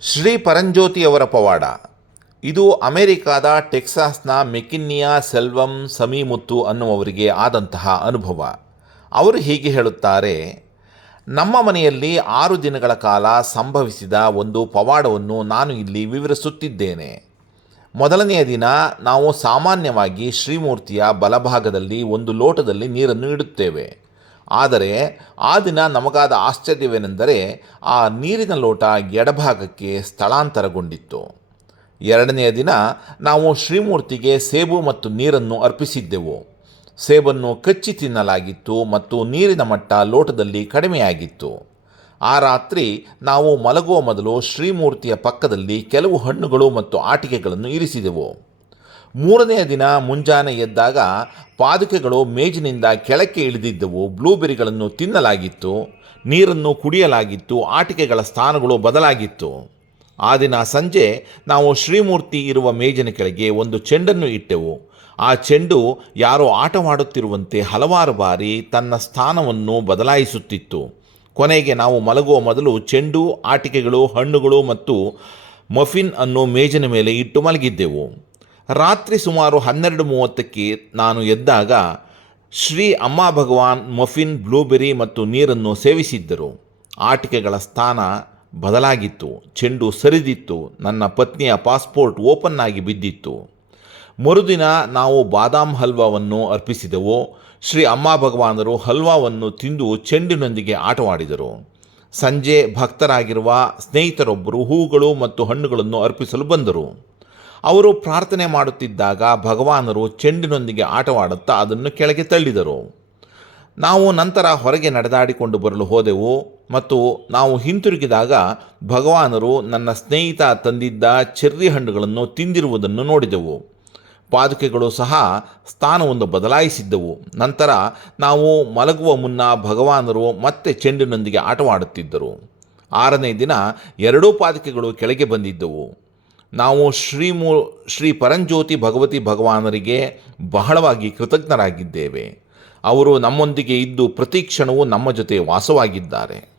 ಶ್ರೀ ಪರಂಜ್ಯೋತಿಯವರ ಪವಾಡ. ಇದು ಅಮೆರಿಕಾದ ಟೆಕ್ಸಾಸ್ನ ಮೆಕಿನ್ನಿಯಾ ಸೆಲ್ವಂ ಸಮೀಮುತ್ತು ಅನ್ನುವವರಿಗೆ ಆದಂತಹ ಅನುಭವ. ಅವರು ಹೀಗೆ ಹೇಳುತ್ತಾರೆ, ನಮ್ಮ ಮನೆಯಲ್ಲಿ ಆರು ದಿನಗಳ ಕಾಲ ಸಂಭವಿಸಿದ ಒಂದು ಪವಾಡವನ್ನು ನಾನು ಇಲ್ಲಿ ವಿವರಿಸುತ್ತಿದ್ದೇನೆ. ಮೊದಲನೆಯ ದಿನ ನಾವು ಸಾಮಾನ್ಯವಾಗಿ ಶ್ರೀಮೂರ್ತಿಯ ಬಲಭಾಗದಲ್ಲಿ ಒಂದು ಲೋಟದಲ್ಲಿ ನೀರನ್ನು ಇಡುತ್ತೇವೆ. ಆದರೆ ಆ ದಿನ ನಮಗಾದ ಆಶ್ಚರ್ಯವೇನೆಂದರೆ ಆ ನೀರಿನ ಲೋಟ ಎಡಭಾಗಕ್ಕೆ ಸ್ಥಳಾಂತರಗೊಂಡಿತ್ತು. ಎರಡನೆಯ ದಿನ ನಾವು ಶ್ರೀಮೂರ್ತಿಗೆ ಸೇಬು ಮತ್ತು ನೀರನ್ನು ಅರ್ಪಿಸಿದ್ದೆವು. ಸೇಬನ್ನು ಕಚ್ಚಿ ತಿನ್ನಲಾಗಿತ್ತು ಮತ್ತು ನೀರಿನ ಮಟ್ಟ ಲೋಟದಲ್ಲಿ ಕಡಿಮೆಯಾಗಿತ್ತು. ಆ ರಾತ್ರಿ ನಾವು ಮಲಗುವ ಮೊದಲು ಶ್ರೀಮೂರ್ತಿಯ ಪಕ್ಕದಲ್ಲಿ ಕೆಲವು ಹಣ್ಣುಗಳು ಮತ್ತು ಆಟಿಕೆಗಳನ್ನು ಇರಿಸಿದೆವು. ಮೂರನೆಯ ದಿನ ಮುಂಜಾನೆ ಎದ್ದಾಗ ಪಾದುಕೆಗಳು ಮೇಜಿನಿಂದ ಕೆಳಕ್ಕೆ ಇಳಿದಿದ್ದವು. ಬ್ಲೂಬೆರಿಗಳನ್ನು ತಿನ್ನಲಾಗಿತ್ತು, ನೀರನ್ನು ಕುಡಿಯಲಾಗಿತ್ತು, ಆಟಿಕೆಗಳ ಸ್ಥಾನಗಳು ಬದಲಾಗಿತ್ತು. ಆ ದಿನ ಸಂಜೆ ನಾವು ಶ್ರೀಮೂರ್ತಿ ಇರುವ ಮೇಜಿನ ಕೆಳಗೆ ಒಂದು ಚೆಂಡನ್ನು ಇಟ್ಟೆವು. ಆ ಚೆಂಡು ಯಾರೋ ಆಟವಾಡುತ್ತಿರುವಂತೆ ಹಲವಾರು ಬಾರಿ ತನ್ನ ಸ್ಥಾನವನ್ನು ಬದಲಾಯಿಸುತ್ತಿತ್ತು. ಕೊನೆಗೆ ನಾವು ಮಲಗುವ ಮೊದಲು ಚೆಂಡು, ಆಟಿಕೆಗಳು, ಹಣ್ಣುಗಳು ಮತ್ತು ಮಫಿನ್ ಅನ್ನು ಮೇಜಿನ ಮೇಲೆ ಇಟ್ಟು ಮಲಗಿದ್ದೆವು. ರಾತ್ರಿ ಸುಮಾರು ಹನ್ನೆರಡು ಮೂವತ್ತಕ್ಕೆ ನಾನು ಎದ್ದಾಗ ಶ್ರೀ ಅಮ್ಮ ಭಗವಾನ್ ಮಫಿನ್ ಬ್ಲೂಬೆರಿ ಮತ್ತು ನೀರನ್ನು ಸೇವಿಸಿದ್ದರು. ಆಟಿಕೆಗಳ ಸ್ಥಾನ ಬದಲಾಗಿತ್ತು. ಚೆಂಡು ಸರಿದಿತ್ತು. ನನ್ನ ಪತ್ನಿಯ ಪಾಸ್ಪೋರ್ಟ್ ಓಪನ್ ಆಗಿ ಬಿದ್ದಿತ್ತು. ಮರುದಿನ ನಾವು ಬಾದಾಮ್ ಹಲ್ವಾವನ್ನು ಅರ್ಪಿಸಿದೆವು. ಶ್ರೀ ಅಮ್ಮ ಭಗವಾನರು ಹಲ್ವಾವನ್ನು ತಿಂದು ಚೆಂಡಿನೊಂದಿಗೆ ಆಟವಾಡಿದರು. ಸಂಜೆ ಭಕ್ತರಾಗಿರುವ ಸ್ನೇಹಿತರೊಬ್ಬರು ಹೂಗಳು ಮತ್ತು ಹಣ್ಣುಗಳನ್ನು ಅರ್ಪಿಸಲು ಬಂದರು. ಅವರು ಪ್ರಾರ್ಥನೆ ಮಾಡುತ್ತಿದ್ದಾಗ ಭಗವಾನರು ಚೆಂಡಿನೊಂದಿಗೆ ಆಟವಾಡುತ್ತಾ ಅದನ್ನು ಕೆಳಗೆ ತಳ್ಳಿದರು. ನಾವು ನಂತರ ಹೊರಗೆ ನಡೆದಾಡಿಕೊಂಡು ಬರಲು ಹೋದೆವು ಮತ್ತು ನಾವು ಹಿಂತಿರುಗಿದಾಗ ಭಗವಾನರು ನನ್ನ ಸ್ನೇಹಿತ ತಂದಿದ್ದ ಚೆರ್ರಿ ಹಣ್ಣುಗಳನ್ನು ತಿಂದಿರುವುದನ್ನು ನೋಡಿದೆವು. ಪಾದುಕೆಗಳು ಸಹ ಸ್ಥಾನವನ್ನು ಬದಲಾಯಿಸಿದ್ದವು. ನಂತರ ನಾವು ಮಲಗುವ ಮುನ್ನ ಭಗವಾನರು ಮತ್ತೆ ಚೆಂಡಿನೊಂದಿಗೆ ಆಟವಾಡುತ್ತಿದ್ದರು. ಆರನೇ ದಿನ ಎರಡೂ ಪಾದುಕೆಗಳು ಕೆಳಗೆ ಬಂದಿದ್ದವು. ನಾವು ಶ್ರೀಮೂ, ಶ್ರೀ ಪರಂಜ್ಯೋತಿ ಭಗವತಿ ಭಗವಾನರಿಗೆ ಬಹಳವಾಗಿ ಕೃತಜ್ಞರಾಗಿದ್ದೇವೆ. ಅವರು ನಮ್ಮೊಂದಿಗೆ ಇದ್ದು ಪ್ರತಿ ಕ್ಷಣವೂ ನಮ್ಮ ಜೊತೆ ವಾಸವಾಗಿದ್ದಾರೆ.